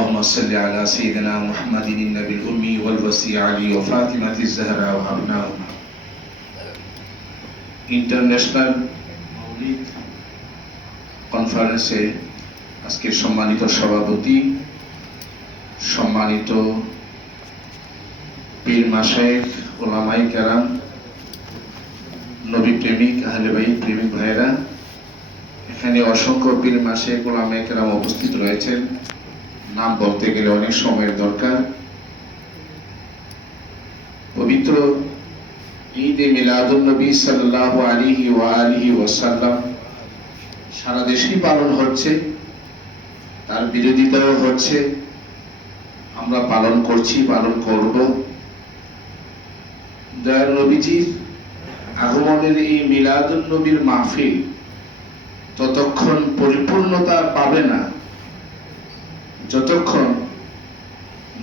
اللهم صل على سيدنا محمد النبي الأمي والوسيع علي وفاطمة الزهراء وأبنائهما international মৌলিক কনফারেন্সে আজকের সম্মানিত সভাপতি সম্মানিত পীর মাসায়েক ওলামাই কেরাম নবী প্রেমিক আহলে ভাই প্রেমিক ভাইরা এখানে অসংখ্য পীর মাসে ওলামাই কেরাম উপস্থিত রয়েছেন নাম বলতে গেলে অনেক সময়ের দরকার। পবিত্র ঈদে মিলাদুল নবী ওয়া আলিহি ওয়াসাল্লাম সারা দেশেই পালন হচ্ছে। তার বিরোধিতাও হচ্ছে। আমরা পালন করছি, পালন করব। দয়াল নবীজির আগমনের এই মিলাদুল নবীর মাহফিল ততক্ষণ পরিপূর্ণতা পাবে না। যতক্ষণ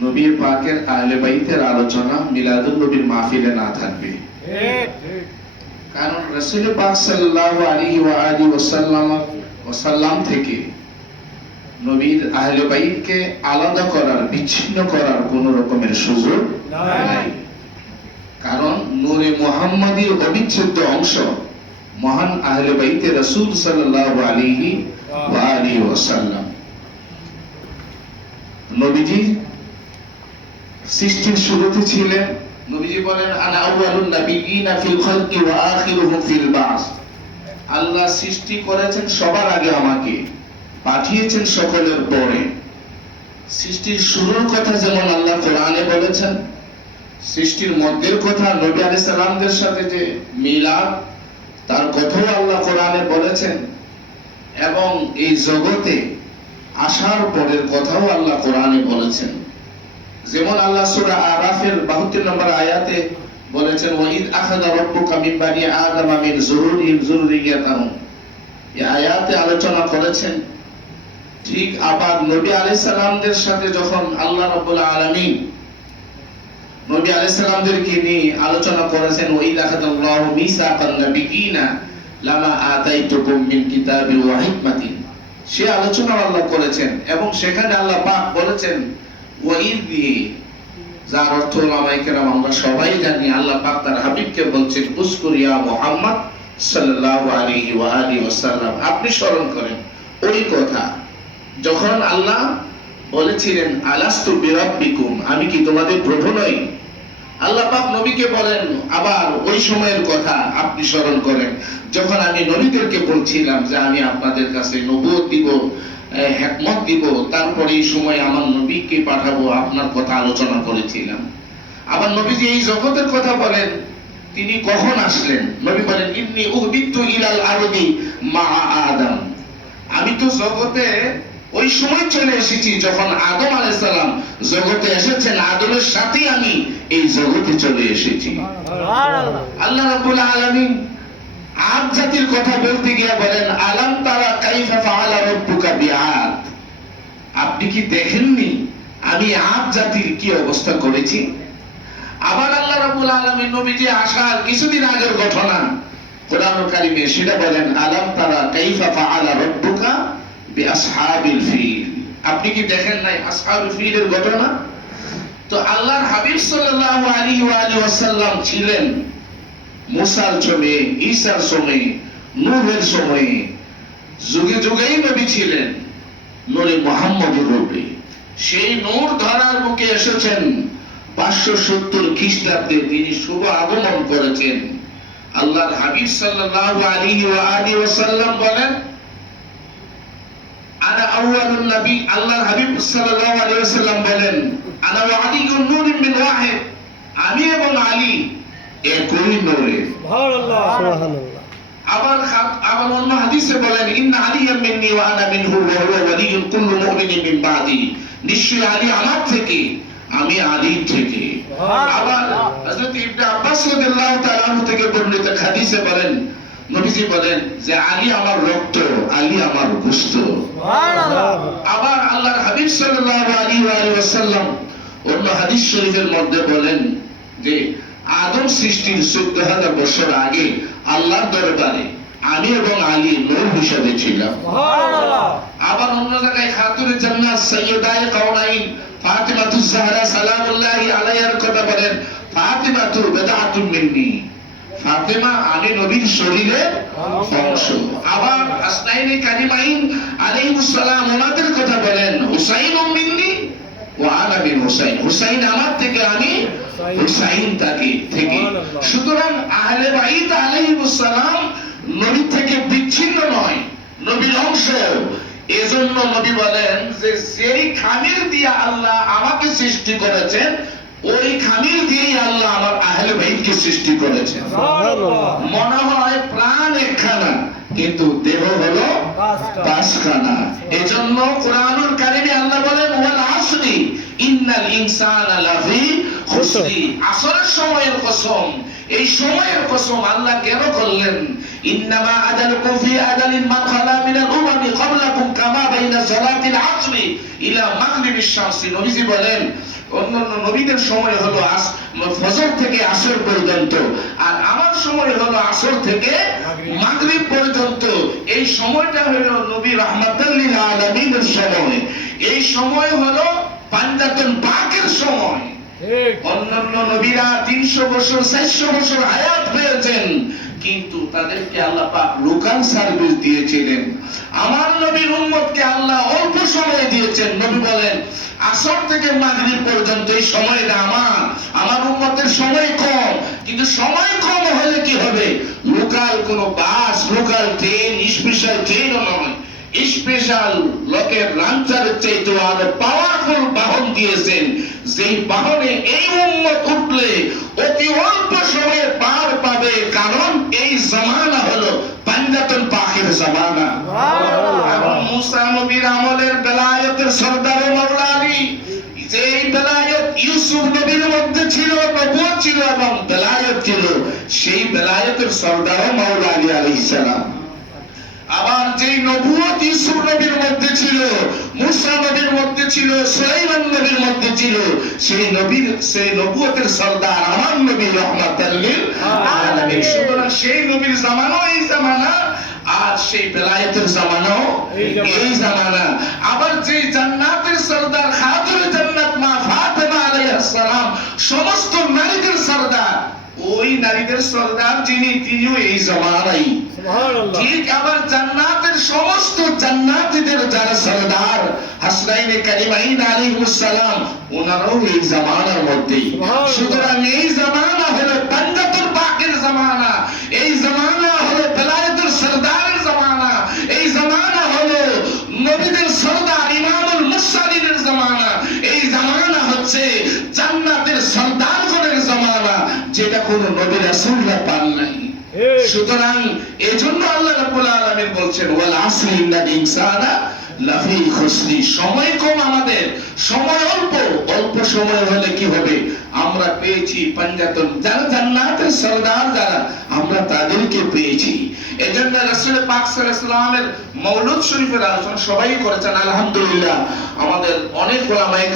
নবীর পাকের আহলে বাইতের আলোচনা মিলাদুল নবীর মাহফিলে না থাকবে। কারণ রাসূল পাক সাল্লাল্লাহু আলাইহি ওয়া আলিহি ওয়াসাল্লাম ওয়াসাল্লাম থেকে নবীর আহলে বাইতকে আলাদা করার বিচ্ছিন্ন করার কোন রকমের সুযোগ নাই। কারণ নূরে মুহাম্মাদীর অবিচ্ছেদ্য অংশ মহান আহলে বাইতে রাসূল সাল্লাল্লাহু আলাইহি ওয়া আলিহি ওয়াসাল্লাম। নবীজি সৃষ্টির শুরুতে ছিলেন। নবীজি বলেন, আনা আউয়ালুন নাবিয়িনা ফিল খালকি ওয়া আখিরুহুম ফিল বাস। আল্লাহ সৃষ্টি করেছেন সবার আগে আমাকে, পাঠিয়েছেন সকলের পরে। সৃষ্টির শুরুর কথা যেমন আল্লাহ কোরআনে বলেছেন, সৃষ্টির মধ্যের কথা নবী আলাইহিস সালামদের সাথে যে মিলাদ, তার কথাও আল্লাহ কোরআনে বলেছেন। এবং এই জগতে আসার পরের কথাও আল্লাহ কোরআনে বলেছেন। যেমন আল্লাহ সূরা আরাফের 72 নম্বর আয়াতে বলেছেন, ওয়াইদ আখাযা রাব্বুকা মিন বানি আদামা মিন যুরুরিহিম যুররিয়াতাহুম এই আয়াতে আলোচনা করেছেন, ঠিক আবার নবী আলাইহিস সালামদের সাথে যখন আল্লাহ রাব্বুল আলামিন নবী আলাইহিস সালামদেরকে নিয়ে আলোচনা করেছেন, ওয়াইদ আখাযাল্লাহু মিসাকান নাবিয়িনা, লামা আতাইতুকুম মিন কিতাবি ওয়া হিকমাতিন। সে আলোচনা আল্লাহ করেছেন এবং সেখানে আল্লাহ পাক বলেছেন, ওয়াইদ যার অর্থ ওলামায়ে কেরাম আমরা সবাই জানি আল্লাহ পাক তার হাবিবকে বলছেন উসকুরিয়া মুহাম্মদ ওয়া আলিহি ওয়াসাল্লাম আপনি স্মরণ করেন। ওই কথা, যখন আল্লাহ বলেছিলেন, আলাস্তু বিরাব্বিকুম আমি কি তোমাদের প্রভু নই? আল্লাহ পাক নবীকে বলেন, আবার ওই সময়ের কথা আপনি স্মরণ করেন। যখন আমি নবীদেরকে বলছিলাম যে আমি আপনাদের কাছে নবুয়ত দিব হেকমত দিব, তারপরে এই সময় আমার নবীকে পাঠাবো, আপনার কথা আলোচনা করেছিলাম। আবার নবীজি এই জগতের কথা বলেন, তিনি কখন আসলেন? নবী বলেন, ইন্নি উহবিতু ইলাল আরদি মা আদম। আমি তো জগতে ওই সময় চলে এসেছি যখন আদম আলাইহিস সালাম জগতে এসেছেন আদমের সাথেই আমি এই জগতে চলে এসেছি। আল্লাহ রাব্বুল আলামিন আদ জাতির কথা বলতে গিয়ে বলেন আলাম তারা কাইফা ফাআলা রাব্বুকা বিআদ? আপনি কি দেখেননি আমি আদ জাতির কি অবস্থা করেছি? আবার আল্লাহ রাব্বুল আলামিন নবীজি আসার কিছুদিন আগের ঘটনা কোরআনুল কারীমে সেটা বলেন আলাম তারা কাইফা ফাআলা রাব্বুকা বিআসহাবিল ফিল। আপনি কি দেখেন নাই আসহাবুল ফিলের ঘটনা? তো আল্লাহর হাবিব সাল্লাল্লাহু আলাইহি ওয়া আলিহি ওয়াসাল্লাম ছিলেন মুসার সময়ে ঈসার সময়ে নূহের সময়ে যুগে যুগেই নবী ছিলেন, নূরে মুহাম্মদের রূপে সেই নূর ধরার বুকে এসেছেন পাঁচশো সত্তর খ্রিস্টাব্দে তিনি শুভ আগমন করেছেন। আল্লাহর হাবিব সাল্লাল্লাহু আলাইহি ওয়া আলিহি ওয়াসাল্লাম বলেন আনা আউয়ালুন নবী আল্লাহর হাবিব সাল্লাল্লাহু আলাইহি ওয়াসাল্লাম বলেন আনা ওয়া আলিউন নূরিন মিন ওয়াহিদ। আমি এবং আলী একই নূরে। আবার খা- আবার আবার অন্য হাদিসে বলেন ইন্না আলিয়াম মিন্নি ওয়া আনা মিনহু ওয়া হুয়া ওয়ালিয়ুন কুল্লু মুমিনিন মিন বাদি। নিশ্চয়ই আলী আমার থেকে আমি আলীর থেকে। আবার হযরত ইবনে আব্বাস রাদিয়াল্লাহু তাআলা থেকে বর্ণিত হাদিসে বলেন নবীজি বলেন যে আলী আমার রক্ত আলী আমার গোশত আবার আল্লাহর হাবিব সাল্লাল্লাহু আলাইহি ওয়া ওয়াসাল্লাম অন্য হাদিস শরীফের মধ্যে বলেন যে আদম সৃষ্টির চোদ্দ হাজার বছর আগে আল্লাহর দরবারে আমি এবং আলী নূর হিসাবে ছিলাম। সুবহানাল্লাহ। আবার অন্য জায়গায় খাতুনে জান্নাত সাইয়্যিদায়ে কাউনাইন ফাতিমাতুজ জাহরা সালামুল্লাহি আলাইহার কথা বলেন ফাতিমাতু বিদআতুন মিন্নি। ফাতিমা আমি নবীর শরীরের অংশ। আবার হাসনাইনে কারিমাইন আলাইহিস সালাম ওনাদের কথা বলেন হুসাইনুম মিন্নি ওয়া আনা মিন হুসাইন। হুসাইন আমার থেকে আমি হুসাইন তাকে থেকে। সুতরাং আহলে বাইত আলাইহিস সালাম নবী থেকে বিচ্ছিন্ন নয় নবীর অংশ। এজন্য নবী বলেন যে যেই খামির দিয়ে আল্লাহ আমাকে সৃষ্টি করেছেন ওই খামির আমার আহলে সৃষ্টি করেছেন মনে হয় প্রাণ একখানা কিন্তু দেহ হলো পাঁচখানা। এজন্য কোরআনুল কারিমে আল্লাহ বলেন ওয়াল আসরি ইন্নাল ইনসানা লাফি খুসরি আসরের সময়ের কসম এই সময়ের কসম আল্লাহ কেন করলেন? ইন্নামা আজালুকুম ফি আজালিন খালা মিনাল উমামি ক্বাবলাকুম কামা বাইনা সালাতিল আসরি ইলা মাগরিবিশ শামসি। নবীজি বলেন অন্যান্য নবীদের সময় হলো ফজর থেকে আসর পর্যন্ত আর আমার সময় হলো আসর থেকে মাগরিব। পর্যন্ত। এই সময়টা হলো নবী রহমাতুল্লিল আলামিনের সময়। এই সময় হলো পাঞ্জাতন পাকের সময়। অন্যান্য নবীরা তিনশো বছর, চারশো বছর হায়াত পেয়েছেন কিন্তু তাদেরকে আল্লাহ পাক লোকাল সার্ভিস দিয়েছিলেন। আমার নবীর উম্মতকে আল্লাহ অল্প সময় দিয়েছেন। নবী বলেন, আসর থেকে মাগরিব পর্যন্ত এই সময়টা আমার। আমার উম্মতের সময় কম, কিন্তু সময় কম হলে কি হবে? লোকাল কোনো বাস লোকাল ট্রেন স্পেশাল ট্রেনও নয়। স্পেশাল লোকের লাঞ্চারের চাইতে আরও পাওয়ারফুল বাহন দিয়েছেন। যেই বাহনে এই উম্মত উঠলে অতি অল্প সময়ে পার পাবে কারণ এই জামানা হলো পাঞ্জাতন পাখির জামানা। এবং মুসা নবীর আমলের বেলায়েতের সর্দার মৌলানি যে এই বেলায়েত ইউসুফ নবীর মধ্যে ছিল নবুয়ত ছিল এবং বেলায়েত ছিল সেই বেলায়েতের সর্দার মৌলা আলী আলাইহিস সালাম। আবার যেই নবুয়ত ইউসুফ নবীর মধ্যে ছিল মুসা নবীর মধ্যে ছিল সুলাইমান নবীর মধ্যে ছিল সেই নবীর সেই নবুয়তের সর্দার আমার নবী আলামিন। সুতরাং সেই নবীর জামানো এই জামানা আর সেই বেলায়েতের জামানো এই জামানা। আবার যে জান্নাতের সর্দার খাতুন জান্নাত মা ফাতেমা আলাইহিস সালাম সমস্ত নারীদের সর্দার। ওই নারীদের সর্দার যিনি তিনিও এই জমানাই। ঠিক আবার জান্নাতের সমস্ত জান্নাতীদের যারা সর্দার হাসনাইনে কারিমাইন আলাইহিস সালাম ওনারাও এই জামানার মধ্যেই। সুতরাং এই জামানা হলো পাকের জামানা। এই জামানা যেটা কোনো নবী রাসূলরা পান নাই ঠিক সুতরাং এজন্য আল্লাহ রাব্বুল আলামিন বলছেন, ওয়াল আসরি ইনসানা লাফি খুসরি। সময় কম আমাদের, সময় অল্প অল্প সময় হলে কি হবে? আমরা পেয়েছি পাঞ্জাতন, যারা জান্নাতের সরদার যারা, আমরা তাদেরকে পেয়েছি। এজন্য রাসূল পাক সাল্লাল্লাহু শরীফের আলোচনা সবাই করেছেন, আলহামদুলিল্লাহ। আমাদের অনেক ওলামায়ে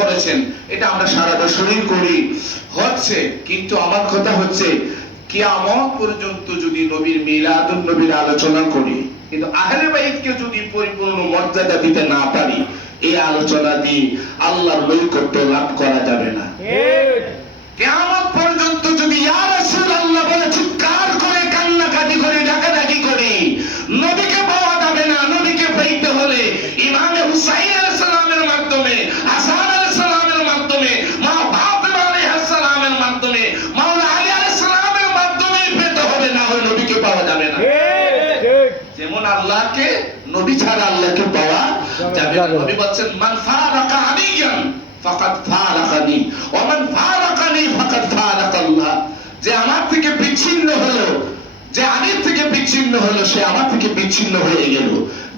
করেছেন, এটা আমরা সারা বছরই করি। হচ্ছে, কিন্তু আমার কথা হচ্ছে কিয়ামত পর্যন্ত যদি নবীর মিলাদুন নবীর আলোচনা করি কিন্তু আহলে বাইতকে যদি পরিপূর্ণ মর্যাদা দিতে না পারি এই আলোচনা দিয়ে আল্লাহর নৈকট্য লাভ করা যাবে না। ঠিক। যেমন আল্লাহকে নবী ছাড়া আল্লাহকে পাওয়া যাবে। নবী বলছেন মান ফারাকা আলিয়ান ফাকাদ ফারাকানি ওয়া মান ফারাকানি ফাকাদ ফারাকাল্লাহ। যে আমার থেকে বিচ্ছিন্ন হলো যে আলীর থেকে বিচ্ছিন্ন হলো সে আমার থেকে বিচ্ছিন্ন হয়ে গেল।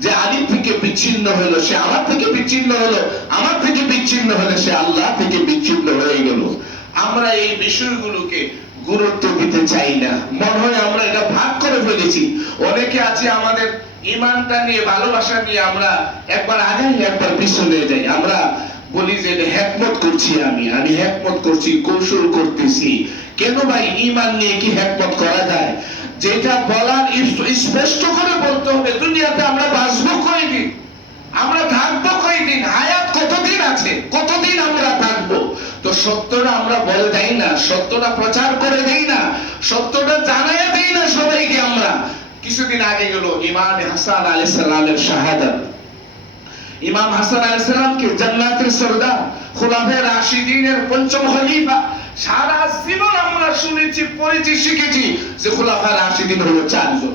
যে আলীর থেকে বিচ্ছিন্ন হলো সে আমার থেকে বিচ্ছিন্ন হলো আমার থেকে বিচ্ছিন্ন হলে সে আল্লাহ থেকে বিচ্ছিন্ন হয়ে গেল। আমরা এই বিষয়গুলোকে গুরুত্ব দিতে চাই না। মনে হয় আমরা এটা ভাগ করে ফেলেছি। অনেকে আছে আমাদের ইমানটা নিয়ে, ভালোবাসা নিয়ে আমরা একবার আগে একবার পিছনে যাই। আমরা বলি যে হ্যাকমত করছি আমি আমি হ্যাকমত করছি, কৌশল করতেছি। কেন ভাই? ইমান নিয়ে কি হ্যাকমত করা যায়? যেটা বলার স্পষ্ট করে বলতে হবে, দুনিয়াতে আমরা বাঁচবো কয়দিন? আমরা থাকব কয়দিন? হায়াত কতদিন আছে? কতদিন আমরা তো সত্যটা আমরা বলে দেই না সত্যটা প্রচার করে দেই না সত্যটা জানাই দেই না সবাইকে আমরা। কিছুদিন আগে গেল ইমাম হাসান আলাইহিস সালামের শাহাদাত। ইমাম হাসান আলাইহিস সালামকে জান্নাতের সরদার? খুলাফায়ে রাশিদিনের পঞ্চম খলিফা। সারা জীবন আমরা শুনেছি পড়েছি শিখেছি যে খুলাফায়ে রাশিদিন হলো চারজন।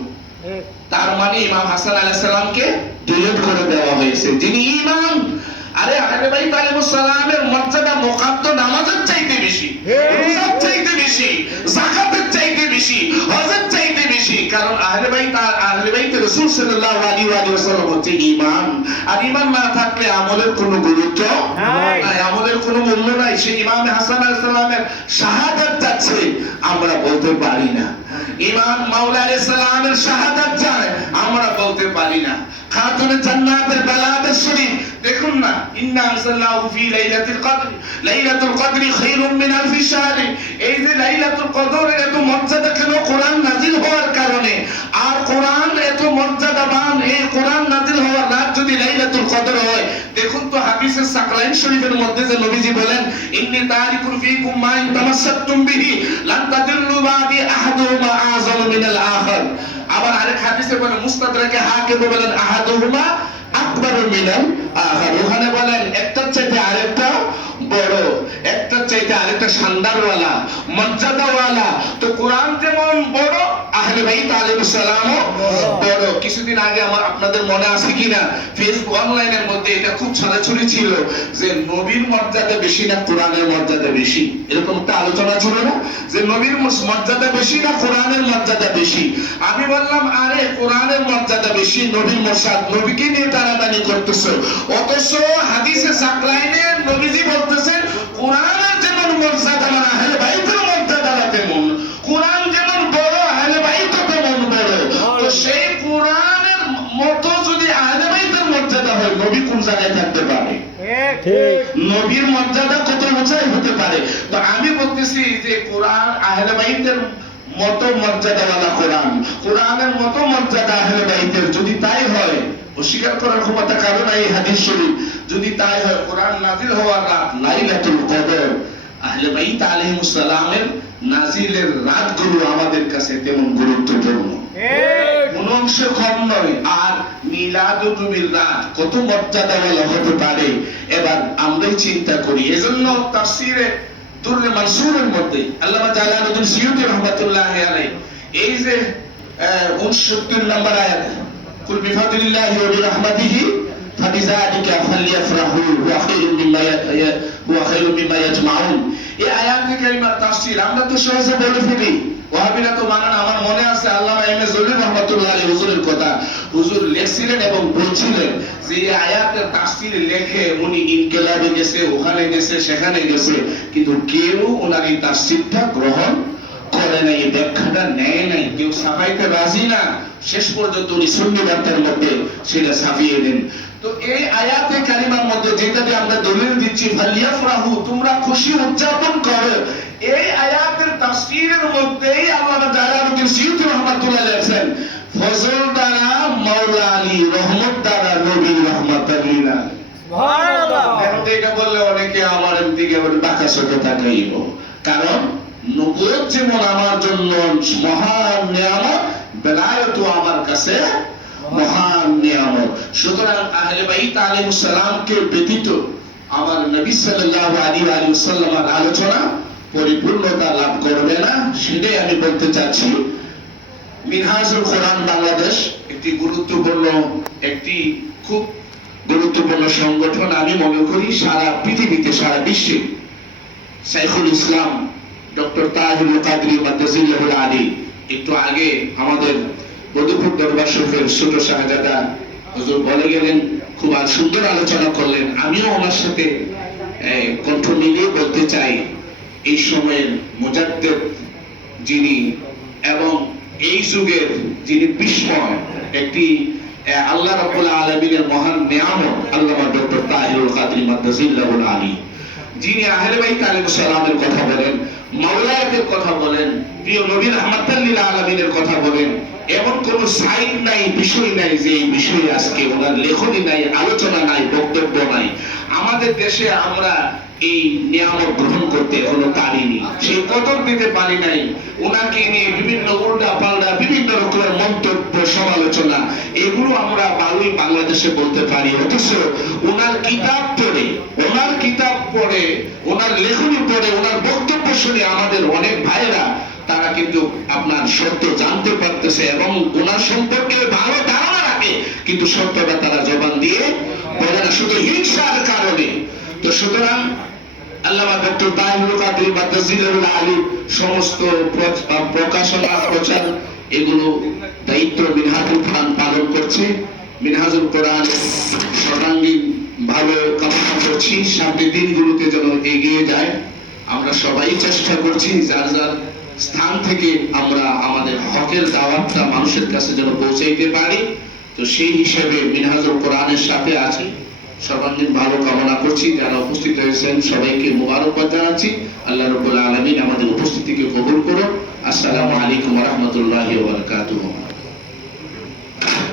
তার মানে ইমাম হাসান আলাইহিস সালামকে ডিলিট করে দেওয়া হয়েছে। যিনি ইমাম আরে আহলে ভাই আলাইহিস সালামের মর্যাদা মোকাদ্দ নামাজের চাইতে বেশি রোজার চাইতে বেশি জাকাতের চাইতে বেশি হজের চাইতে বেশি। কারণ আহলে ভাই আর আহলে বাইত রাসূল আলাইহি ওয়া সাল্লাম হচ্ছে ইমান আর ইমান না থাকলে আমলের কোনো গুরুত্ব নাই। আমলের কোনো মূল্য নাই। সেই ইমাম হাসান সালামের শাহাদাত যাচ্ছে আমরা বলতে পারি না। ইমাম মাওলা আলাইহিস সালামের শাহাদাত যায় আমরা বলতে পারি না। খাতুনে জান্নাতের বেলাতের শরীফ দেখুন না ইন্না আনসালনাহু ফি লাইলাতুল কদর লাইলাতুল কদরি খায়রুম মিন আলফি শাহর। এই যে লাইলাতুল কদরের এত মর্যাদা কেন কোরআন নাজিল হওয়ার কারণে আর কোরআন এত মর্যাদাবান এই কোরআন নাজিল হওয়ার রাত যদি লাইলাতুল কদর হয় দেখুন তো শরীফের মধ্যে যে নবীজি বলেন, ইন্নী তারিকুন ফীকুম মা ইন তামাসসাকতুম বিহি, লান তাদিল্লু বাদি আহাদুহুমা আযম মিনাল আখার। আবার আরেক হাদিসে বলেন, মুস্তাদরাকে হাকিম বলেন, আহাদুহুমা আকবার মিনাল আখার। ওখানে বলেন, একটার চাইতে আরেকটা বড়, একটার চাইতে আরেকটা শানদারওয়ালা, মর্যাদাওয়ালা। তো কোরআন যেমন বড় আহলে বাইত আলাইহিস সালামও বড়, কিছুদিন আগে আমার আপনাদের মনে আছে কিনা? ফেসবুক অনলাইনের মধ্যে এটা খুব ছড়াছড়ি ছিল যে নবীর মর্যাদা বেশি না কোরআনের মর্যাদা বেশি? এরকম একটা আলোচনা ছিল না? যে নবীর মর্যাদা বেশি না কোরআনের মর্যাদা বেশি? আমি বললাম, আরে, কোরআনের মর্যাদা বেশি, নবীর নবীকে নিয়ে টানাটানি করতেছে। অথচ হাদিসে সাকলাইনে নবীজি বলতেছেন, কোরআনের যেমন মর্যাদা বাইতের মর্যাদা তেমন। কোরআন জায়গায় থাকতে পারে। নবীর মর্যাদা কত উঁচাই হতে পারে? তো আমি বলতেছি যে কোরআন আহলে বাইতের মতো মর্যাদাওয়ালা কোরআন। কোরআনের মতো মর্যাদা আহলে বাইতের। যদি তাই হয় অস্বীকার করার ক্ষমতা কারণ এই হাদিস শরীফ। যদি তাই হয় কোরআন নাজিল হওয়ার রাত লাইলাতুল কদর। আহলে বাইত আলাইহিস সালামের নাজিলের রাতগুলো আমাদের কাছে তেমন গুরুত্বপূর্ণ। ঠিক। কোন অংশ কম নয়। আর মিলাদুল নবীর রাত কত মর্যাদাওয়ালা হতে পারে? এবার আমরাই চিন্তা করি। এজন্য তাফসীরে মানসুরের মধ্যে আলাইহি এই যে আহ, 69 নম্বর আয়াত কুল বিফাদিল্লাহি ওয়া বিরহমাতিহি ফাবিযালিকা ফালইফরাহু হুয়া খায়রুম মিম্মা য়া- হুয়া খায়রুম মিম্মা ইয়াজমাউন। এই কারিমার তাফসীর আমরা তো সহজে বলে ফেলি। ওয়াহাবিরা তো আমার মনে আছে আল্লামা এম এ জলিল রহমাতুল্লাহ হুজুরের কথা। হুজুর লেখছিলেন এবং বলছিলেন যে এই আয়াতের লেখে উনি ইনকেলাবে গেছে, ওখানে গেছে, সেখানে গেছে, কিন্তু কেউ ওনার এই তাফসীরটা গ্রহণ করে নাই ব্যাখ্যাটা নেয় নাই। কেউ রাজি না শেষ পর্যন্ত উনি মধ্যে সেটা ছাপিয়ে দেন। তো এই আয়াতে কারিমার মধ্যে আমরা দলিল দিচ্ছি ফালিয়াফরাহু তোমরা খুশি উদযাপন করো। এই আয়াতের তাফসীরের মধ্যেই আল্লাহ রহমাতুল্লাহ লেখেন ফজল দ্বারা মাওলা আলী রহমত দ্বারা নবী রহমাতুল লিল। সুবহানাল্লাহ। এখন এটা বললে অনেকে আমার দিকে বাঁকা চোখে তাকাইব। কারণ নবুয়ত জীবন আমার জন্য মহান নিয়ামত, বেলায়ত আমার কাছে মহান নিয়ামত। সুতরাং আহলে বাইত আলাইহিস সালামকে ব্যতীত আমার নবী সাল্লাল্লাহু আলাইহি ওয়া সাল্লামের আলোচনা পরিপূর্ণতা লাভ করবে না, সেটাই আমি বলতে চাচ্ছি। মিনহাজুল কোরআন বাংলাদেশ একটি গুরুত্বপূর্ণ, একটি খুব গুরুত্বপূর্ণ সংগঠন। আমি মনে করি সারা পৃথিবীতে, সারা বিশ্বে সাইফুল ইসলাম ডক্টর তাজুল কাদরি মাদ্রাজিল্লাহুল আলী একটু আগে আমাদের বধুপুর দরবার শরীফের ছোট শাহজাদা হুজুর বলে গেলেন, খুব আর সুন্দর আলোচনা করলেন। আমিও ওনার সাথে কণ্ঠ মিলিয়ে বলতে চাই, এই সময়ের মুজাদ্দেদ যিনি এবং এই যুগের যিনি বিস্ময়, একটি আল্লাহ রাব্বুল আলামিনের মহান নিয়ামত, আল্লামা ডক্টর তাহিরুল কাদরি মাদ্দাজিল্লাহুল আলী। যিনি আহলে বাইত আলাইহিস সালামের কথা বলেন মাওলায়াতের কথা বলেন, প্রিয় নবী রাহমাতুল্লিল আলমিনের কথা বলেন, এমন কোন সাইড নাই, বিষয় নাই যে এই বিষয়ে আজকে ওনার লেখনী নাই, আলোচনা নাই, বক্তব্য নাই। আমাদের দেশে আমরা এই নিয়ামত গ্রহণ করতে এখনও পারিনি সেই কদর দিতে পারি নাই। ওনাকে নিয়ে বিভিন্ন উল্টা পাল্টা বিভিন্ন রকমের মন্তব্য, সমালোচনা, এগুলো আমরা ভালোই বাংলাদেশে বলতে পারি। অথচ ওনার কিতাব পড়ে ওনার কিতাব পড়ে ওনার লেখনী পড়ে ওনার বক্তব্য শুনে আমাদের অনেক ভাইয়েরা, তারা কিন্তু আপনার সত্য জানতে পারতেছে এবং ওনার সম্পর্কে ভালো ধারণা রাখে। কিন্তু সত্যটা তারা জবান দিয়ে বলে না, শুধু হিংসার কারণে। তো সুতরাং দিনগুলোতে যেন এগিয়ে যায়। আমরা সবাই চেষ্টা করছি যার যার স্থান থেকে আমরা আমাদের হকের দাওয়াতটা মানুষের কাছে যেন পৌঁছাইতে পারি। তো সেই হিসেবে মিনহাজুল কোরআনের সাথে আছি। সর্বাঙ্গীন ভালো কামনা করছি। যারা উপস্থিত হয়েছেন সবাইকে মোবারকবাদ জানাচ্ছি। আল্লাহ রবুল্লা আলমিন আমাদের উপস্থিতিকে কবুল করুন আসসালামু আলাইকুম রহমতুল্লাহ বারকাতুহ।